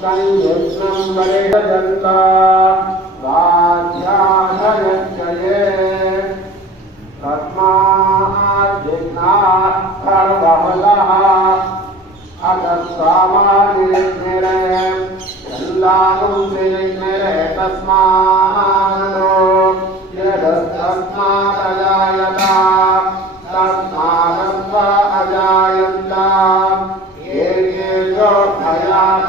संयज्ञं वरेदन्ता वाध्यासयज्ञये तस्माद्विघ्नाः सर्वहलः अगस्तामादिज्ञरे कल्लाकं श्रीज्ञरे तस्मादो यदस्तस्मादजायता तस्मादस्त्वा अजायन्ता ये ये जो भयाः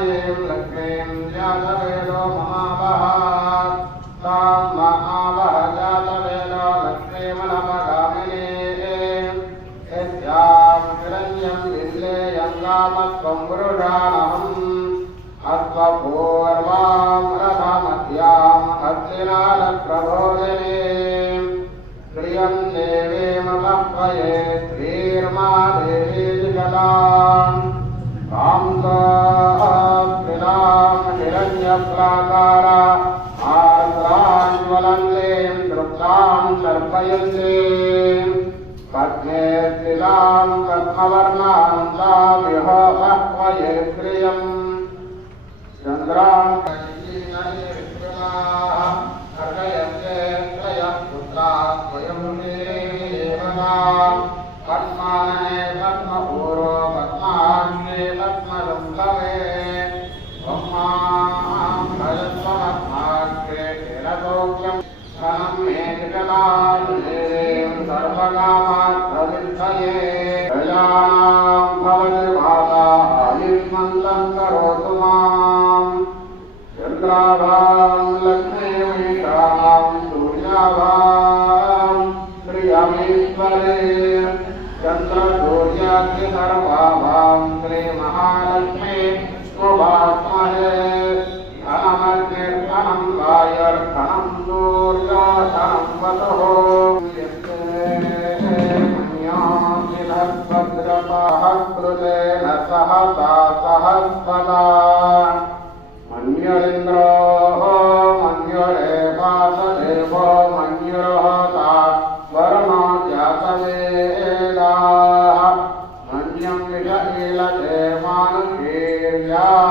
लक्ष्मीं जातवेदो महावः तां महावः जातवेदो लक्ष्मीमनमगामिनीं यस्यां हिरण्यं विश्लेयङ्गामत्वं पुरुषाणहम् अत्वपूर्वां रथमध्याम् अग्निनालप्रबोधिनीम् श्रियं देवीमपक्वये श्रीर्मा देवी जगदाम् कान्तां ले दृक्तां चर्पयन्ति। पद्मेवर्णान् चामिह सर्पये प्रियम् चन्द्रा कथयन्ते त्रयः त्वयमाने पद्मपूर्वे लद्मदुप्त सर्वका प्रथये गया सहसा सहस्वदा मन्युरिन्द्रो मन्युरे वासदेवो मन्युर्होता वरुणो जातवेदाः मन्यं विषईलते मानुषीर्या पाहिनो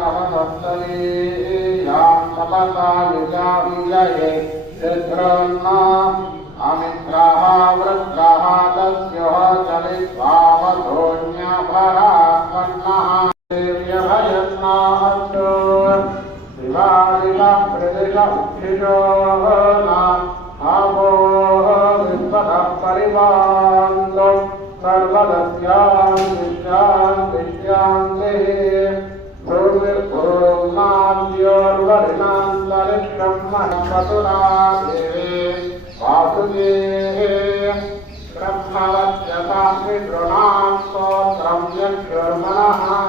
कवसप्तरे यां तपसा भूमिर्भूम्नाद्योर्वरिणान्तरिक्षं महपतुरा देवे वासुदेवे ब्रह्मवत्यसामृणां स्तोत्रं यक्षुर्मणः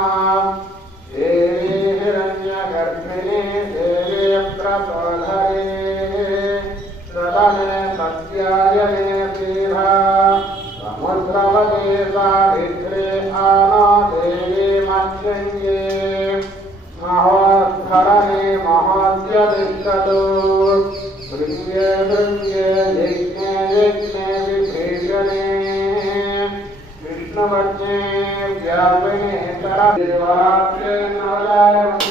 यज्ञे यज्ञे विभीषणे विष्णुवज्ञे व्यापिनेतर देवास्य नवलाय